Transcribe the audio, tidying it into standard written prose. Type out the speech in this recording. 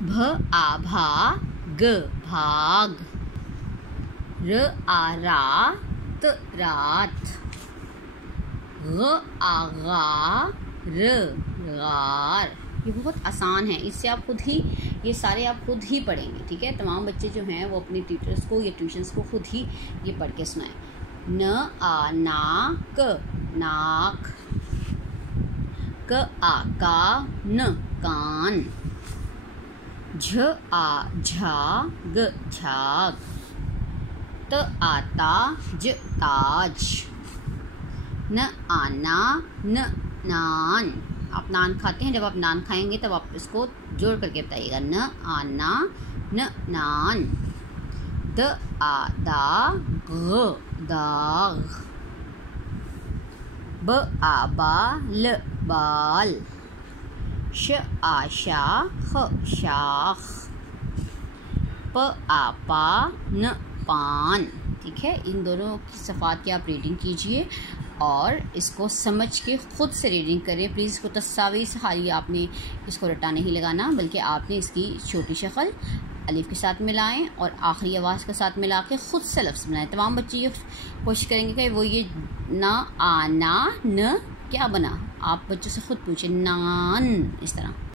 भ आ भा ग भाग, र आ रा त रात, ग आ गा र गार। ये बहुत आसान है, इससे आप खुद ही ये सारे आप खुद ही पढ़ेंगे, ठीक है। तमाम बच्चे जो हैं वो अपने टीचर्स को या ट्यूशन्स को खुद ही ये पढ़ के सुनाएं। न आ ना क नाक, क आ का न कान, झ आ झा ग झाग, त आ ता ज ताज, न आना न नान। आप नान खाते हैं, जब आप नान खाएंगे तब आप इसको जोड़ करके बताइएगा। न आना न नान, द आ दा ग दाग, ब आ बा ल बाल, श आ शा ख शाख, प आ पा न पान। ठीक है, इन दोनों की सफ़ात की आप रीडिंग कीजिए और इसको समझ के ख़ुद से रीडिंग करें। प्लीज़ इसको तस्वीर सहारी आपने इसको रटा नहीं लगाना, बल्कि आपने इसकी छोटी शक्ल अलिफ के साथ मिलाएं और आखिरी आवाज़ के साथ मिला के ख़ुद से लफ्ज़ बनाएं। तमाम बच्चे ये कोशिश करेंगे कि वो ये ना आना न क्या बना, आप बच्चों से ख़ुद पूछें नान, इस तरह।